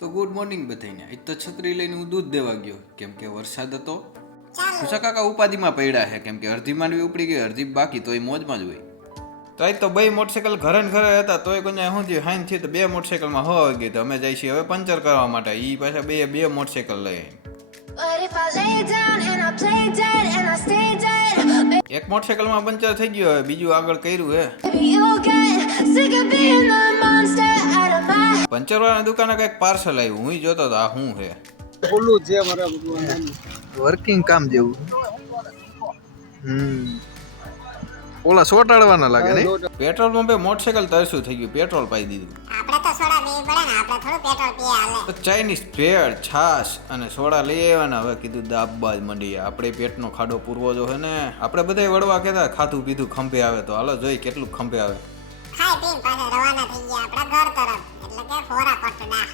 તો good morning બધાને. આજ તો છત્રી લઈને હું દૂધ દેવા ગયો કેમ કે વરસાદ હતો. ખુશા કાકા ઉપાધિમાં પડ્યા છે કેમ કે અડધી માંડવી ઉપડી ગઈ, અડધી બાકી, તો એ મોજમાં જ હોય. તો આજ તો બે મોટરસાઇકલ ઘરે ને ઘરે હતા, તોય કોઈને શું થયું, હાઈન થયું તો બે મોટરસાઇકલમાં હોઈ ગઈ. તો અમે જઈએ છીએ હવે પંચર કરવા માટે. એ પાછા બે મોટરસાઇકલ લઈ. એક મોટરસાઇકલમાં પંચર થઈ ગયો, હવે બીજું આગળ કર્યું હે. પંચર વાળા દુકાને કઈક પાર્સલ આવ્યું, હું જોતો તો આ શું છે. ઓલું છે મારા વર્કિંગ કામ જેવું. ઓલા સોટાડવાના લાગે ને. પેટ્રોલ પંપે મોટરસાઇકલ તરસ્યું થઈ ગયું, પેટ્રોલ પાઈ દીધું. આપણે તો સોડા પીવી પડે ને, આપણે થોડું પેટ્રોલ પીએ હાલે. તો ચાઇનીઝ ભેળ, છાશ અને સોડા લઈ આવ્યા. હવે કીધું દાબવા જ મંડી, આપણે પેટનો ખાડો પૂરવો જો હે ને. આપણે બધાય વડવા કહેતા ખાધું પીધું ખંભે આવે, તો હાલો જોઈ કેટલું ખંભે આવે. ખાઈ પીને પાછા રવાના થઈ ગયા આપણા ઘર તરફ, એટલે કે ફોરા પટડા.